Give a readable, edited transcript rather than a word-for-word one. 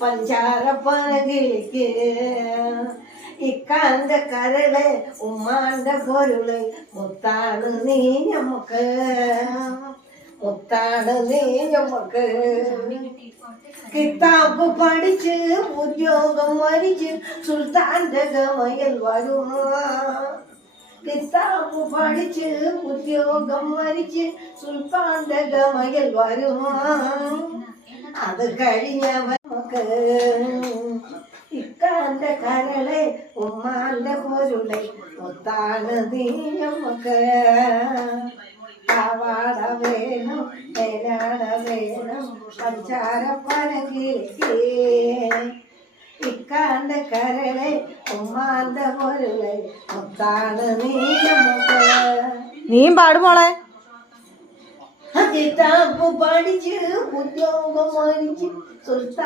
പഞ്ചാര പനകിളിക്ക് ഇക്കാന്റെ കരളെ ഉമ്മാന്റെ പൊരുള് മുത്താണ് നീ ഞമ്മക്ക് മുത്താണ് നീ ഞമ്മക്ക് കിതാബ് പഠിച്ച് ഉദ്യോഗം വരിച്ച് സുൽത്താന്റെ ഗമയിൽ വരും കിതാബ് പഠിച്ച് ഉദ്യോഗം വരിച്ച് സുൽത്താന്റെ ഗമയിൽ വരും അത് കഴിഞ്ഞവർക്ക് ഇക്കാന്റെ കരളെ ഉമ്മാന്റെ പൊരുളെ മുത്താണ് നീ ഞമ്മക്ക് പാവാട വേണം മേലാട വേണം പഞ്ചാര പനകിലേക്ക് ഇക്കാന്റെ കരളെ ഉമ്മാന്റെ പൊരുളെ മുത്താണ് നീ ഞമ്മക്ക്. നീയും പാടുമോളെ. കിതാബ് പഠിച്ച് ഉദ്യോഗം വാങ്ങിച്ച് സുൽത്താൻ